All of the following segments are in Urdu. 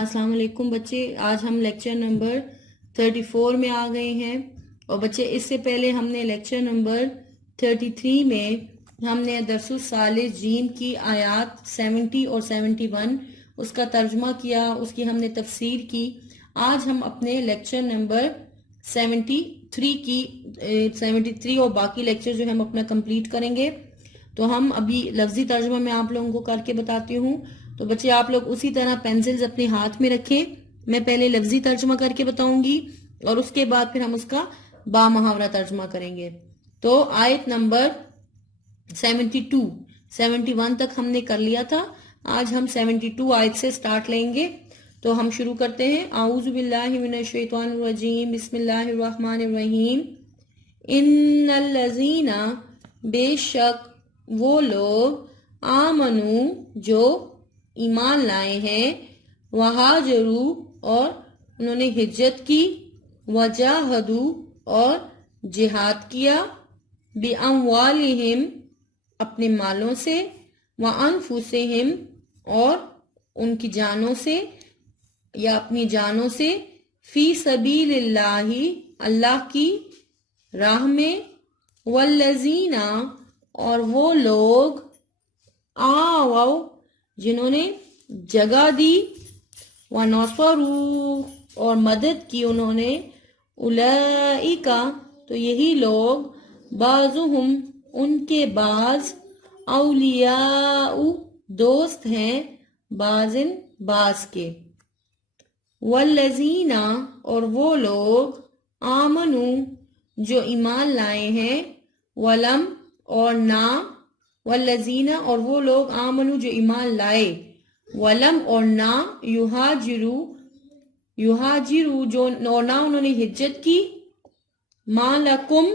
السلام علیکم بچے، آج ہم لیکچر نمبر 34 میں آ گئے ہیں، اور بچے اس سے پہلے ہم نے لیکچر نمبر 33 میں ہم نے درس الثالث جیم کی آیات 70 اور 71 اس کا ترجمہ کیا، اس کی ہم نے تفسیر کی۔ آج ہم اپنے لیکچر نمبر 73 اور باقی لیکچر جو ہم اپنا کمپلیٹ کریں گے۔ تو ہم ابھی لفظی ترجمہ میں آپ لوگوں کو کر کے بتاتی ہوں، تو بچے آپ لوگ اسی طرح پینسلز اپنے ہاتھ میں رکھیں۔ میں پہلے لفظی ترجمہ کر کے بتاؤں گی اور اس کے بعد پھر ہم اس کا با محاورہ ترجمہ کریں گے۔ تو آیت نمبر 71 تک ہم نے کر لیا تھا، آج ہم 72 آیت سے سٹارٹ لیں گے۔ تو ہم شروع کرتے ہیں۔ اعوذ باللہ من الشیطان الرجیم، بسم اللہ الرحمن الرحیم۔ ان الذین، بے شک وہ لوگ، آمنو جو ایمان لائے ہیں، وہاجروا اور انہوں نے ہجرت کی، وجاہدوا اور جہاد کیا، بِأَمْوَالِهِمْ اپنے مالوں سے، وَأَنفُسِهِمْ اور ان کی جانوں سے یا اپنی جانوں سے، فی سبیل اللہ اللہ کی راہ میں، والذین اور وہ لوگ، آووا جنہوں نے جگہ دی، ونصروا اور مدد کی انہوں نے، اولئک تو یہی لوگ، بعضهم ان کے بعض، اولیاء دوست ہیں، بعض کے، والذین اور وہ لوگ، آمنو جو ایمان لائے ہیں، ولم اور نہ، والذین اور وہ لوگ، آمنو جو ایمان لائے، ولم اور نہ، یہاجروا جو اور نہ انہوں نے ہجرت کی، ما لکم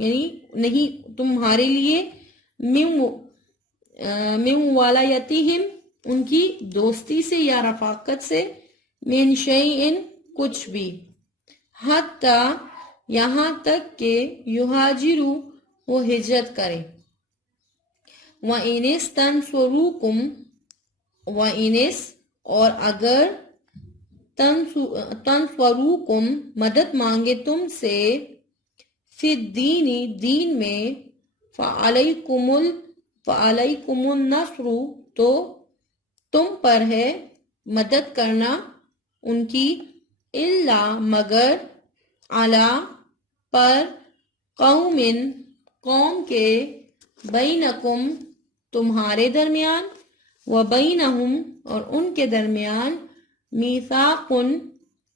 یعنی نہیں تمہارے لیے، من ولایتہم ان کی دوستی سے یا رفاقت سے، من شیئن کچھ بھی، حتی یہاں تک کہ، یہاجروا وہ ہجرت کریں، وَإِنِ اسْتَنْصَرُوكُمْ وَإِنِس اور اگر، تنصروکم مدد مانگے تم سے، فی الدین دین میں، فعلیکم النصر تو تم پر ہے مدد کرنا ان کی، الا مگر، علی پر، قوم کے، بینکم تمہارے درمیان، وبینہم اور ان کے درمیان، میثاق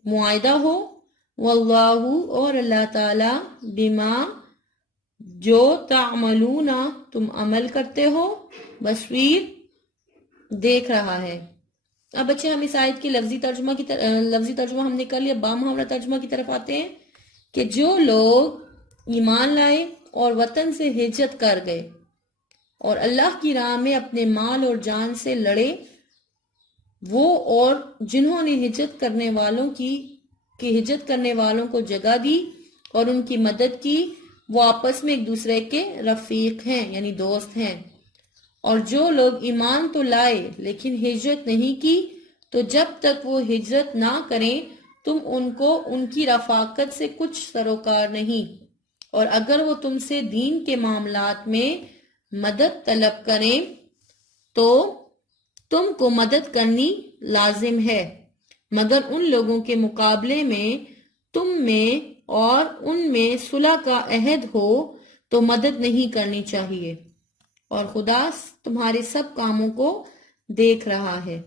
معاہدہ ہو، واللہ اور اللہ تعالی، بما جو تعملون تم عمل کرتے ہو، بصیر دیکھ رہا ہے۔ اب بچے ہم اس آیت کی لفظی ترجمہ ہم نے کر لیا، با محاورہ ترجمہ کی طرف آتے ہیں کہ جو لوگ ایمان لائے اور وطن سے ہجرت کر گئے اور اللہ کی راہ میں اپنے مال اور جان سے لڑے، وہ اور جنہوں نے ہجرت کرنے والوں کو جگہ دی اور ان کی مدد کی، وہ آپس میں ایک دوسرے کے رفیق ہیں یعنی دوست ہیں۔ اور جو لوگ ایمان تو لائے لیکن ہجرت نہیں کی، تو جب تک وہ ہجرت نہ کریں تم ان کو ان کی رفاقت سے کچھ سروکار نہیں، اور اگر وہ تم سے دین کے معاملات میں مدد طلب کریں تو تم کو مدد کرنی لازم ہے، مگر ان لوگوں کے مقابلے میں تم میں اور ان میں صلح کا عہد ہو تو مدد نہیں کرنی چاہیے، اور خدا تمہارے سب کاموں کو دیکھ رہا ہے۔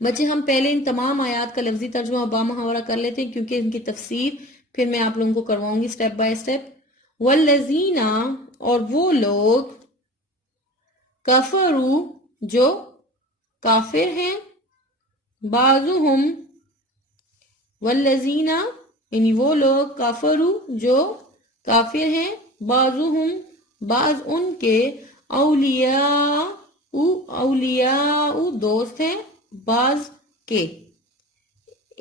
بچے ہم پہلے ان تمام آیات کا لفظی ترجمہ با محاورہ کر لیتے ہیں، کیونکہ ان کی تفسیر پھر میں آپ لوگوں کو کرواؤں گی سٹیپ بائی سٹیپ۔ والذین اور وہ لوگ، کفروا جو کافر ہیں، بعضهم والذین یعنی وہ لوگ، کفروا جو کافر ہیں، بعضهم بعض ان کے، اولیاء دوست ہیں بعض کے،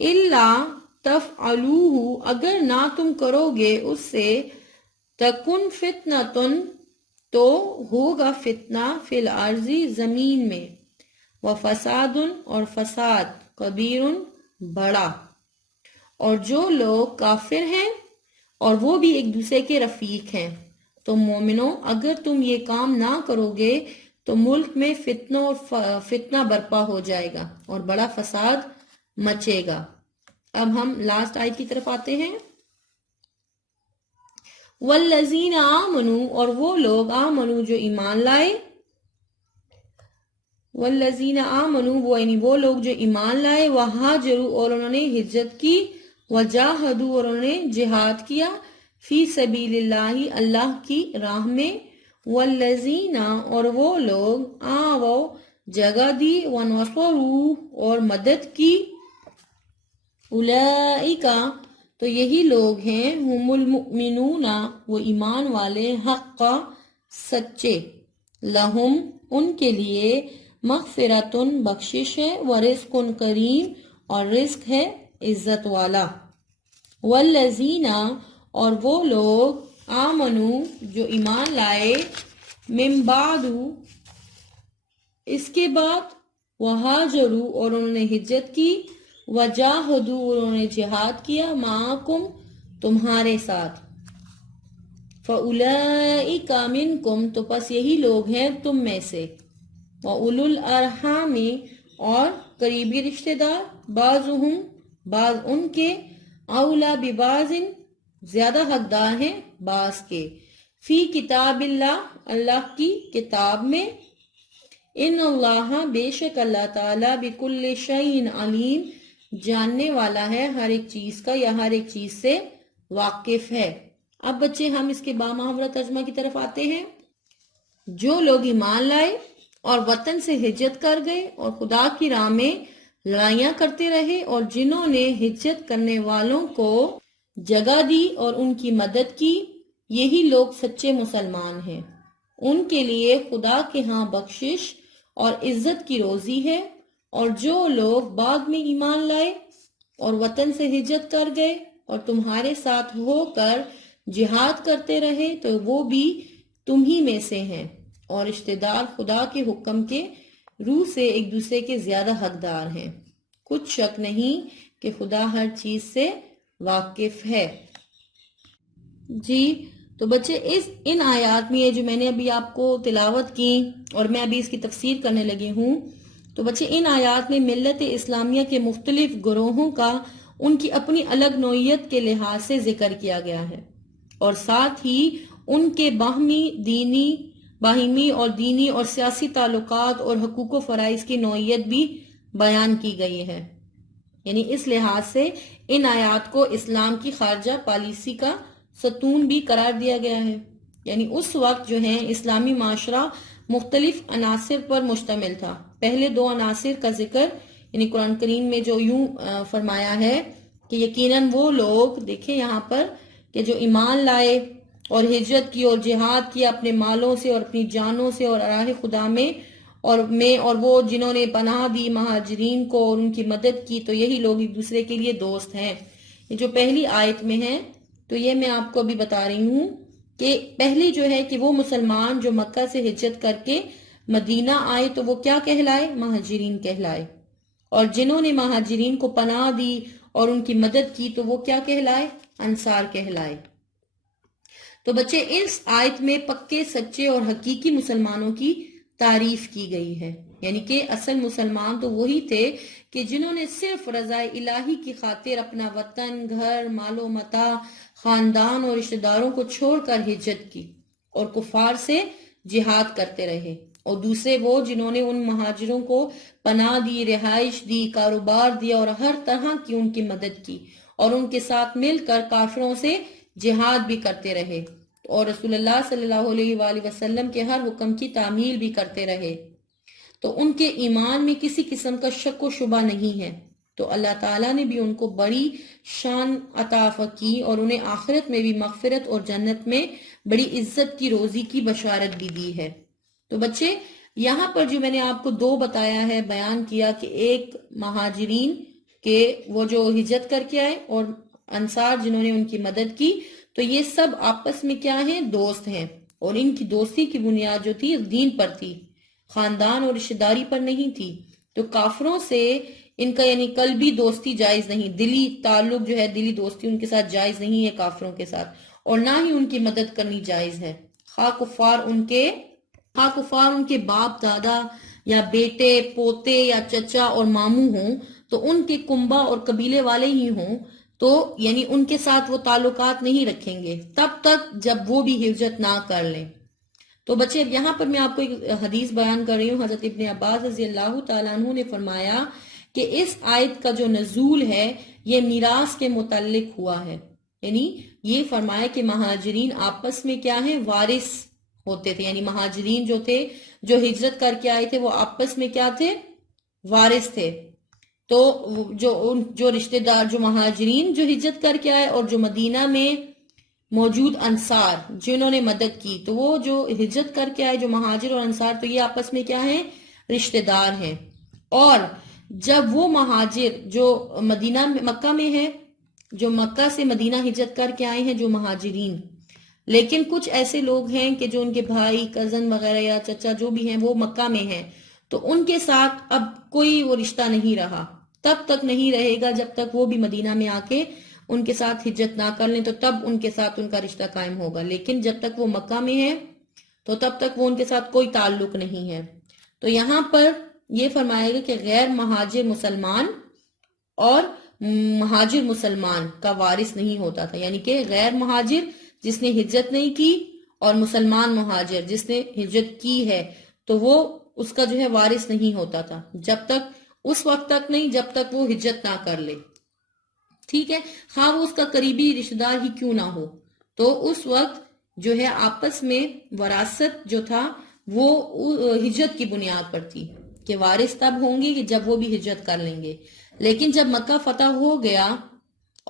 الا تفعلوہ اگر نہ تم کرو گے اس سے، تکن فتنۃ تو ہوگا فتنہ، فی الارض زمین میں، و فساد اور فساد کبیر بڑا، اور جو لوگ کافر ہیں اور وہ بھی ایک دوسرے کے رفیق ہیں۔ تو مومنوں، اگر تم یہ کام نہ کرو گے تو ملک میں فتنہ برپا ہو جائے گا اور بڑا فساد مچے گا۔ اب ہم لاسٹ آیت کی طرف آتے ہیں۔ والذین آمنوا اور وہ لوگ آمنوا جو ایمان لائے، والذین آمنوا وہ یعنی وہ لوگ جو ایمان لائے، وہاجروا اور انہوں نے ہجرت کی، وجاہدوا اور انہوں نے جہاد کیا، فی سبیل اللہ اللہ کی راہ میں، والذین اور وہ لوگ آووا جگہ دی، ونصروا اور مدد کی، اولئک تو یہی لوگ ہیں، ہم المؤمنون وہ ایمان والے، حقا سچے، لہم ان کے لیے، مغفرت بخشش ہے، ورزق کریم اور رزق ہے عزت والا، والذین اور وہ لوگ آمنو جو ایمان لائے، من بعد اس کے بعد، وہاجروا اور انہوں نے ہجرت کی، وجاہدوا اور انہوں نے جہاد کیا، معکم تمہارے ساتھ، فاولئک منکم تو پس یہی لوگ ہیں تم میں سے، وَأُولُو الْأَرْحَامِ اور قریبی رشتہ دار، بعضهم بعض ان کے، اولا ببعض زیادہ حقدار ہیں بعض کے، فی کتاب اللہ اللہ کی کتاب میں، ان اللہ بے شک اللہ تعالیٰ بکل شیء علیم جاننے والا ہے ہر ایک چیز کا یا ہر ایک چیز سے واقف ہے۔ اب بچے ہم اس کے بامحاورہ ترجمہ کی طرف آتے ہیں۔ جو لوگ ایمان لائے اور وطن سے ہجرت کر گئے اور خدا کی راہ میں لڑائیاں کرتے رہے، اور جنہوں نے ہجرت کرنے والوں کو جگہ دی اور ان کی مدد کی، یہی لوگ سچے مسلمان ہیں۔ ان کے لیے خدا کے ہاں بخشش اور عزت کی روزی ہے۔ اور جو لوگ بعد میں ایمان لائے اور وطن سے ہجرت کر گئے اور تمہارے ساتھ ہو کر جہاد کرتے رہے، تو وہ بھی تمہی میں سے ہیں، اور رشتہ دار خدا کے حکم کے روح سے ایک دوسرے کے زیادہ حقدار ہیں۔ کچھ شک نہیں کہ خدا ہر چیز سے واقف ہے۔ جی تو بچے ان آیات میں یہ جو میں نے ابھی آپ کو تلاوت کی اور میں ابھی اس کی تفسیر کرنے لگی ہوں، تو بچے ان آیات میں ملت اسلامیہ کے مختلف گروہوں کا ان کی اپنی الگ نوعیت کے لحاظ سے ذکر کیا گیا ہے، اور ساتھ ہی ان کے باہمی اور دینی اور سیاسی تعلقات اور حقوق و فرائض کی نوعیت بھی بیان کی گئی ہے۔ یعنی اس لحاظ سے ان آیات کو اسلام کی خارجہ پالیسی کا ستون بھی قرار دیا گیا ہے۔ یعنی اس وقت جو ہے اسلامی معاشرہ مختلف عناصر پر مشتمل تھا۔ پہلے دو عناصر کا ذکر یعنی قرآن کریم میں جو یوں فرمایا ہے کہ یقیناً وہ لوگ، دیکھیں یہاں پر، کہ جو ایمان لائے اور ہجرت کی اور جہاد کیا اپنے مالوں سے اور اپنی جانوں سے اور راہ خدا میں اور وہ جنہوں نے پناہ دی مہاجرین کو اور ان کی مدد کی، تو یہی لوگ ایک دوسرے کے لیے دوست ہیں۔ یہ جو پہلی آیت میں ہے، تو یہ میں آپ کو ابھی بتا رہی ہوں کہ پہلی جو ہے کہ وہ مسلمان جو مکہ سے ہجرت کر کے مدینہ آئے تو وہ کیا کہلائے؟ مہاجرین کہلائے، اور جنہوں نے مہاجرین کو پناہ دی اور ان کی مدد کی تو وہ کیا کہلائے؟ انصار کہلائے۔ تو بچے اس آیت میں پکے سچے اور حقیقی مسلمانوں کی تعریف کی گئی ہے، یعنی کہ اصل مسلمان تو وہی تھے کہ جنہوں نے صرف رضا الہی کی خاطر اپنا وطن، گھر، مال و متاع، خاندان اور رشتہ داروں کو چھوڑ کر ہجرت کی اور کفار سے جہاد کرتے رہے، اور دوسرے وہ جنہوں نے ان مہاجروں کو پناہ دی، رہائش دی، کاروبار دیا اور ہر طرح کی ان کی مدد کی، اور ان کے ساتھ مل کر کافروں سے جہاد بھی کرتے رہے، اور رسول اللہ صلی اللہ علیہ وآلہ وسلم کے ہر حکم کی تعمیل بھی کرتے رہے۔ تو ان کے ایمان میں کسی قسم کا شک و شبہ نہیں ہے، تو اللہ تعالیٰ نے بھی ان کو بڑی شان عطا کی اور انہیں آخرت میں بھی مغفرت اور جنت میں بڑی عزت کی روزی کی بشارت بھی دی ہے۔ تو بچے یہاں پر جو میں نے آپ کو دو بتایا ہے، بیان کیا کہ ایک مہاجرین کے وہ جو ہجرت کر کے آئے اور انصار جنہوں نے ان کی مدد کی، تو یہ سب آپس میں کیا ہیں؟ دوست ہیں، اور ان کی دوستی کی بنیاد جو تھی دین پر تھی، خاندان اور رشتہ داری پر نہیں تھی۔ تو کافروں سے ان کا یعنی قلبی دوستی جائز نہیں، دلی تعلق جو ہے، دلی دوستی ان کے ساتھ جائز نہیں ہے کافروں کے ساتھ، اور نہ ہی ان کی مدد کرنی جائز ہے، خواہ کفار ان کے باپ دادا یا بیٹے پوتے یا چچا اور ماموں ہوں، تو ان کے کنبہ اور قبیلے والے ہی ہوں، تو یعنی ان کے ساتھ وہ تعلقات نہیں رکھیں گے تب تک جب وہ بھی ہجرت نہ کر لیں۔ تو بچے یہاں پر میں آپ کو ایک حدیث بیان کر رہی ہوں، حضرت ابن عباس رضی اللہ تعالیٰ عنہ نے فرمایا کہ اس آیت کا جو نزول ہے یہ میراث کے متعلق ہوا ہے، یعنی یہ فرمایا کہ مہاجرین آپس میں کیا ہیں، وارث ہوتے تھے، یعنی مہاجرین جو تھے جو ہجرت کر کے آئے تھے وہ آپس میں کیا تھے، وارث تھے۔ تو جو رشتہ دار، جو مہاجرین جو ہجرت کر کے آئے اور جو مدینہ میں موجود انصار جنہوں نے مدد کی، تو وہ جو ہجرت کر کے آئے جو مہاجر اور انصار، تو یہ آپس میں کیا ہیں، رشتہ دار ہیں۔ اور جب وہ مہاجر جو مکہ میں ہے، جو مکہ سے مدینہ ہجرت کر کے آئے ہیں جو مہاجرین، لیکن کچھ ایسے لوگ ہیں کہ جو ان کے بھائی کزن وغیرہ یا چچا جو بھی ہیں وہ مکہ میں ہیں، تو ان کے ساتھ اب کوئی وہ رشتہ نہیں رہا، تب تک نہیں رہے گا جب تک وہ بھی مدینہ میں آ کے ان کے ساتھ ہجرت نہ کر لیں، تو تب ان کے ساتھ ان کا رشتہ قائم ہوگا، لیکن جب تک وہ مکہ میں ہے تو تب تک وہ ان کے ساتھ کوئی تعلق نہیں ہے۔ تو یہاں پر یہ فرمایا گیا کہ غیر مہاجر مسلمان اور مہاجر مسلمان کا وارث نہیں ہوتا تھا، یعنی کہ غیر مہاجر جس نے ہجرت نہیں کی اور مسلمان مہاجر جس نے ہجرت کی ہے، تو وہ اس کا جو ہے وارث نہیں ہوتا تھا جب تک، اس وقت تک نہیں جب تک وہ ہجرت نہ کر لے، ٹھیک ہے، خواہ وہ اس کا قریبی رشتہ دار ہی کیوں نہ ہو۔ تو اس وقت جو ہے آپس میں وراثت جو تھا وہ ہجرت کی بنیاد پر تھی کہ وارث تب ہوں گے کہ جب وہ بھی ہجرت کر لیں گے، لیکن جب مکہ فتح ہو گیا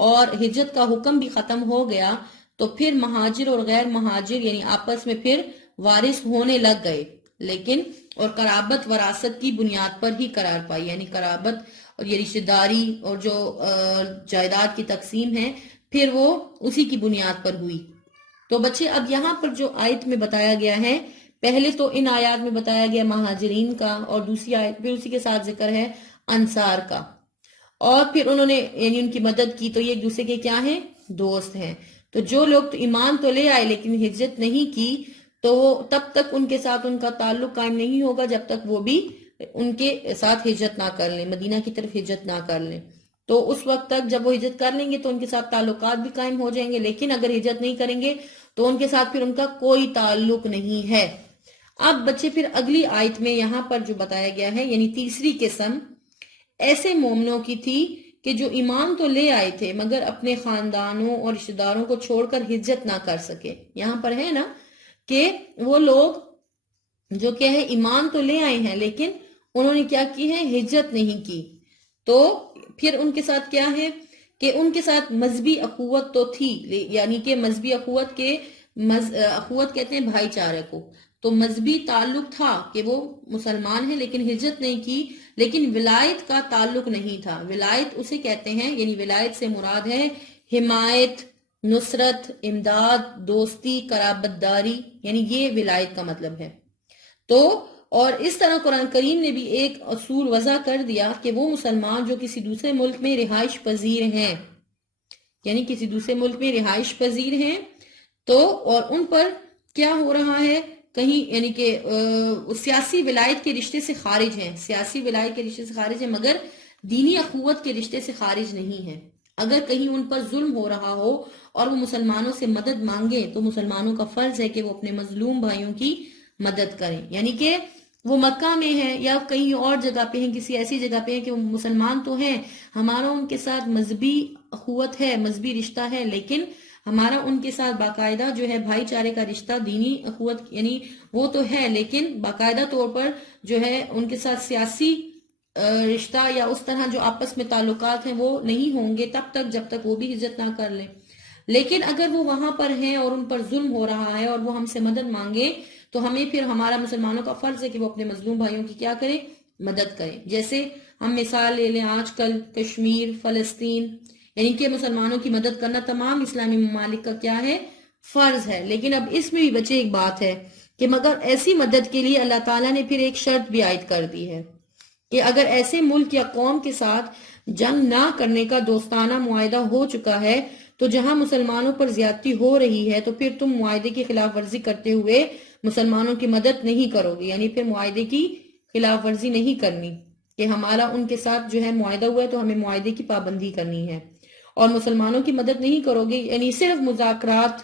اور ہجرت کا حکم بھی ختم ہو گیا تو پھر مہاجر اور غیر مہاجر یعنی آپس میں پھر وارث ہونے لگ گئے، لیکن اور قرابت وراثت کی بنیاد پر ہی قرار پائی، یعنی قرابت اور یہ رشتہ داری اور جو جائیداد کی تقسیم ہے پھر وہ اسی کی بنیاد پر ہوئی۔ تو بچے اب یہاں پر جو آیت میں بتایا گیا ہے، پہلے تو ان آیات میں بتایا گیا مہاجرین کا، اور دوسری آیت پھر اسی کے ساتھ ذکر ہے انصار کا، اور پھر انہوں نے یعنی ان کی مدد کی، تو یہ ایک دوسرے کے کیا ہیں، دوست ہیں۔ تو جو لوگ تو ایمان تو لے آئے لیکن ہجرت نہیں کی، تو تب تک ان کے ساتھ ان کا تعلق قائم نہیں ہوگا جب تک وہ بھی ان کے ساتھ ہجرت نہ کر لیں، مدینہ کی طرف ہجرت نہ کر لیں۔ تو اس وقت تک جب وہ ہجرت کر لیں گے تو ان کے ساتھ تعلقات بھی قائم ہو جائیں گے، لیکن اگر ہجرت نہیں کریں گے تو ان کے ساتھ پھر ان کا کوئی تعلق نہیں ہے۔ اب بچے پھر اگلی آیت میں یہاں پر جو بتایا گیا ہے، یعنی تیسری قسم ایسے مومنوں کی تھی کہ جو ایمان تو لے آئے تھے مگر اپنے خاندانوں اور رشتہ داروں کو چھوڑ کر ہجرت نہ کر سکے۔ یہاں پر ہے نا کہ وہ لوگ جو کیا ہے ایمان تو لے آئے ہیں لیکن انہوں نے کیا کی ہے، ہجرت نہیں کی، تو پھر ان کے ساتھ کیا ہے کہ ان کے ساتھ مذہبی اخوت تو تھی، یعنی کہ مذہبی اخوت اخوت کہتے ہیں بھائی چارے کو، تو مذہبی تعلق تھا کہ وہ مسلمان ہیں لیکن ہجرت نہیں کی، لیکن ولایت کا تعلق نہیں تھا۔ ولایت اسے کہتے ہیں، یعنی ولایت سے مراد ہے حمایت، نصرت، امداد، دوستی، قرابت داری، یعنی یہ ولایت کا مطلب ہے۔ تو اور اس طرح قرآن کریم نے بھی ایک اصول وضع کر دیا کہ وہ مسلمان جو کسی دوسرے ملک میں رہائش پذیر ہیں، یعنی کسی دوسرے ملک میں رہائش پذیر ہیں، تو اور ان پر کیا ہو رہا ہے، کہیں یعنی کہ سیاسی ولایت کے رشتے سے خارج ہیں، سیاسی ولایت کے رشتے سے خارج ہیں مگر دینی اخوت کے رشتے سے خارج نہیں ہیں۔ اگر کہیں ان پر ظلم ہو رہا ہو اور وہ مسلمانوں سے مدد مانگے تو مسلمانوں کا فرض ہے کہ وہ اپنے مظلوم بھائیوں کی مدد کریں، یعنی کہ وہ مکہ میں ہیں یا کہیں اور جگہ پہ ہیں، کسی ایسی جگہ پہ ہیں کہ وہ مسلمان تو ہیں، ہمارا ان کے ساتھ مذہبی اخوت ہے، مذہبی رشتہ ہے، لیکن ہمارا ان کے ساتھ باقاعدہ جو ہے بھائی چارے کا رشتہ، دینی اخوت یعنی وہ تو ہے، لیکن باقاعدہ طور پر جو ہے ان کے ساتھ سیاسی رشتہ یا اس طرح جو آپس میں تعلقات ہیں وہ نہیں ہوں گے تب تک جب تک وہ بھی ہجرت نہ کر لیں۔ لیکن اگر وہ وہاں پر ہیں اور ان پر ظلم ہو رہا ہے اور وہ ہم سے مدد مانگے تو ہمیں پھر ہمارا مسلمانوں کا فرض ہے کہ وہ اپنے مظلوم بھائیوں کی کیا کریں، مدد کریں۔ جیسے ہم مثال لے لیں آج کل کشمیر، فلسطین، یعنی کہ مسلمانوں کی مدد کرنا تمام اسلامی ممالک کا کیا ہے، فرض ہے۔ لیکن اب اس میں بھی بچے ایک بات ہے کہ مگر ایسی مدد کے لیے اللہ تعالیٰ نے پھر ایک شرط بھی عائد کر دی ہے کہ اگر ایسے ملک یا قوم کے ساتھ جنگ نہ کرنے کا دوستانہ معاہدہ ہو چکا ہے تو جہاں مسلمانوں پر زیادتی ہو رہی ہے تو پھر تم معاہدے کی خلاف ورزی کرتے ہوئے مسلمانوں کی مدد نہیں کرو گے، یعنی پھر معاہدے کی خلاف ورزی نہیں کرنی کہ ہمارا ان کے ساتھ جو ہے معاہدہ ہوا ہے تو ہمیں معاہدے کی پابندی کرنی ہے، اور مسلمانوں کی مدد نہیں کرو گے، یعنی صرف مذاکرات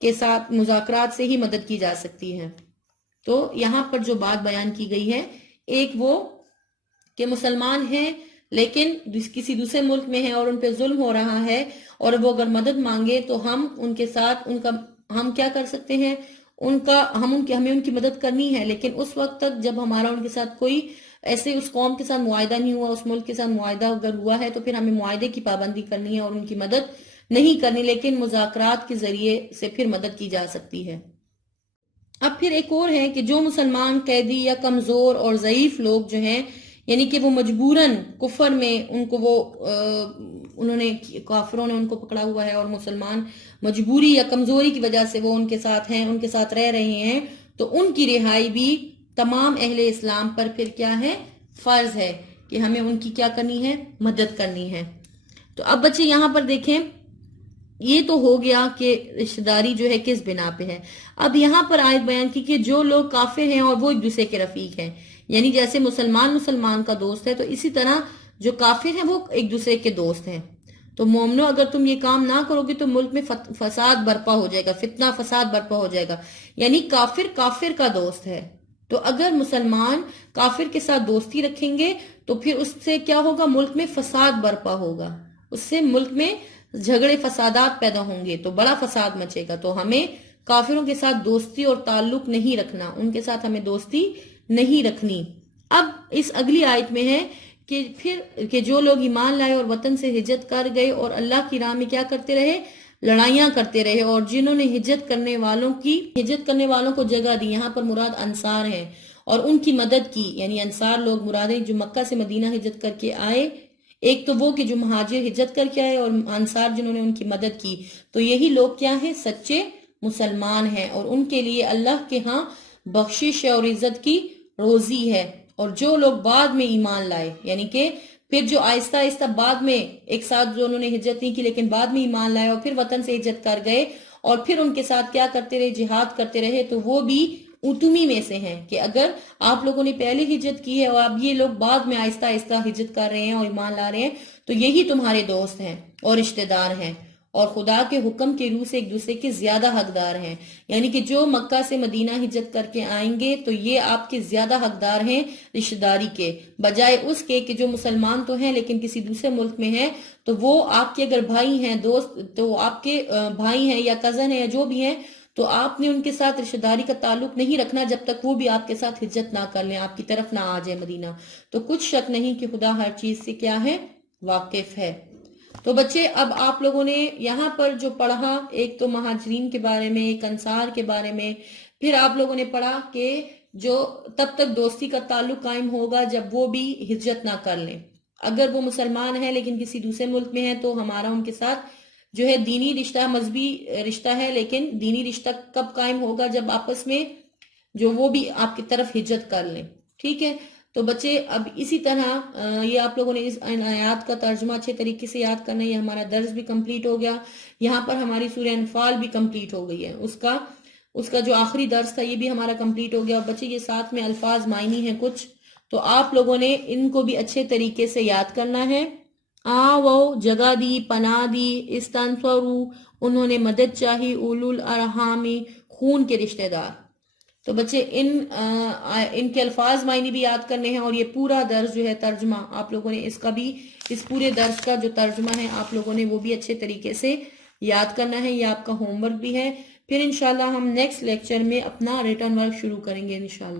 کے ساتھ، مذاکرات سے ہی مدد کی جا سکتی ہے۔ تو یہاں پر جو بات بیان کی گئی ہے، ایک وہ کہ مسلمان ہیں لیکن کسی دوسرے ملک میں ہیں اور ان پہ ظلم ہو رہا ہے، اور وہ اگر مدد مانگے تو ہم ان کے ساتھ ہم کیا کر سکتے ہیں، ہمیں ان کی مدد کرنی ہے، لیکن اس وقت تک جب ہمارا ان کے ساتھ کوئی ایسے اس قوم کے ساتھ معاہدہ نہیں ہوا، اس ملک کے ساتھ معاہدہ اگر ہوا ہے تو پھر ہمیں معاہدے کی پابندی کرنی ہے اور ان کی مدد نہیں کرنی، لیکن مذاکرات کے ذریعے سے پھر مدد کی جا سکتی ہے۔ اب پھر ایک اور ہے کہ جو مسلمان قیدی یا کمزور اور ضعیف لوگ جو ہیں، یعنی کہ وہ مجبوراً کفر میں ان کو کافروں نے ان کو پکڑا ہوا ہے اور مسلمان مجبوری یا کمزوری کی وجہ سے وہ ان کے ساتھ ہیں، ان کے ساتھ رہ رہے ہیں، تو ان کی رہائی بھی تمام اہل اسلام پر پھر کیا ہے، فرض ہے کہ ہمیں ان کی کیا کرنی ہے، مدد کرنی ہے۔ تو اب بچے یہاں پر دیکھیں، یہ تو ہو گیا کہ رشتہ داری جو ہے کس بنا پہ ہے۔ اب یہاں پر آیت بیان کی کہ جو لوگ کافر ہیں اور وہ ایک دوسرے کے رفیق ہیں، یعنی جیسے مسلمان کا دوست ہے تو اسی طرح جو کافر ہیں وہ ایک دوسرے کے دوست ہیں۔ تو مومنو، اگر تم یہ کام نہ کرو گے تو ملک میں فساد برپا ہو جائے گا، فتنہ فساد برپا ہو جائے گا، یعنی کافر کا دوست ہے۔ تو اگر مسلمان کافر کے ساتھ دوستی رکھیں گے تو پھر اس سے کیا ہوگا، ملک میں فساد برپا ہوگا، اس سے ملک میں جھگڑے فسادات پیدا ہوں گے، تو بڑا فساد مچے گا۔ تو ہمیں کافروں کے ساتھ دوستی اور تعلق نہیں رکھنا، ان کے ساتھ ہمیں دوستی نہیں رکھنی۔ اب اس اگلی آیت میں ہے کہ جو لوگ ایمان لائے اور وطن سے ہجرت کر گئے اور اللہ کی راہ میں کیا کرتے رہے، لڑائیاں کرتے رہے، اور جنہوں نے ہجرت کرنے والوں کو جگہ دی، یہاں پر مراد انصار ہیں، اور ان کی مدد کی، یعنی انصار لوگ مراد ہیں جو مکہ سے مدینہ ہجرت کر کے آئے، ایک تو وہ کہ جو مہاجر ہجرت کر کے آئے، اور انصار جنہوں نے ان کی مدد کی، تو یہی لوگ کیا ہیں، سچے مسلمان ہیں، اور ان کے لیے اللہ کے ہاں بخشش اور عزت کی روزی ہے۔ اور جو لوگ بعد میں ایمان لائے، یعنی کہ پھر جو آہستہ آہستہ بعد میں ایک ساتھ جو انہوں نے ہجرت نہیں کی لیکن بعد میں ایمان لائے اور پھر وطن سے ہجرت کر گئے اور پھر ان کے ساتھ کیا کرتے رہے، جہاد کرتے رہے، تو وہ بھی اتمی میں سے ہیں کہ اگر آپ لوگوں نے پہلے ہجرت کی ہے اور اب یہ لوگ بعد میں آہستہ آہستہ ہجرت کر رہے ہیں اور ایمان لا رہے ہیں، تو یہی تمہارے دوست ہیں اور رشتہ دار ہیں، اور خدا کے حکم کے روح سے ایک دوسرے کے زیادہ حقدار ہیں، یعنی کہ جو مکہ سے مدینہ ہجرت کر کے آئیں گے تو یہ آپ کے زیادہ حقدار ہیں رشتہ داری کے، بجائے اس کے کہ جو مسلمان تو ہیں لیکن کسی دوسرے ملک میں ہیں، تو وہ آپ کے اگر بھائی ہیں، دوست تو آپ کے بھائی ہیں یا کزن ہیں یا جو بھی ہیں، تو آپ نے ان کے ساتھ رشتہ داری کا تعلق نہیں رکھنا جب تک وہ بھی آپ کے ساتھ ہجرت نہ کر لیں، آپ کی طرف نہ آ جائے مدینہ۔ تو کچھ شک نہیں کہ خدا ہر چیز سے کیا ہے، واقف ہے۔ تو بچے، اب آپ لوگوں نے یہاں پر جو پڑھا، ایک تو مہاجرین کے بارے میں، ایک انصار کے بارے میں، پھر آپ لوگوں نے پڑھا کہ جو تب تک دوستی کا تعلق قائم ہوگا جب وہ بھی ہجرت نہ کر لیں، اگر وہ مسلمان ہیں لیکن کسی دوسرے ملک میں ہیں تو ہمارا ان کے ساتھ جو ہے دینی رشتہ، مذہبی رشتہ ہے، لیکن دینی رشتہ کب قائم ہوگا، جب آپس میں جو وہ بھی آپ کی طرف ہجرت کر لیں، ٹھیک ہے۔ تو بچے، اب اسی طرح یہ آپ لوگوں نے اس آیات کا ترجمہ اچھے طریقے سے یاد کرنا ہے۔ یہ ہمارا درس بھی کمپلیٹ ہو گیا، یہاں پر ہماری سورہ انفال بھی کمپلیٹ ہو گئی ہے، اس کا جو آخری درس تھا یہ بھی ہمارا کمپلیٹ ہو گیا۔ اور بچے، یہ ساتھ میں الفاظ معنی ہیں کچھ، تو آپ لوگوں نے ان کو بھی اچھے طریقے سے یاد کرنا ہے۔ آو جگہ دی، پناہ دی، استنصروا انہوں نے مدد چاہی، اولو الارحام خون کے رشتہ دار۔ تو بچے، ان کے الفاظ معنی بھی یاد کرنے ہیں، اور یہ پورا درس جو ہے ترجمہ آپ لوگوں نے اس پورے درس کا جو ترجمہ ہے آپ لوگوں نے وہ بھی اچھے طریقے سے یاد کرنا ہے، یہ آپ کا ہوم ورک بھی ہے۔ پھر انشاءاللہ ہم نیکسٹ لیکچر میں اپنا ریٹن ورک شروع کریں گے انشاءاللہ۔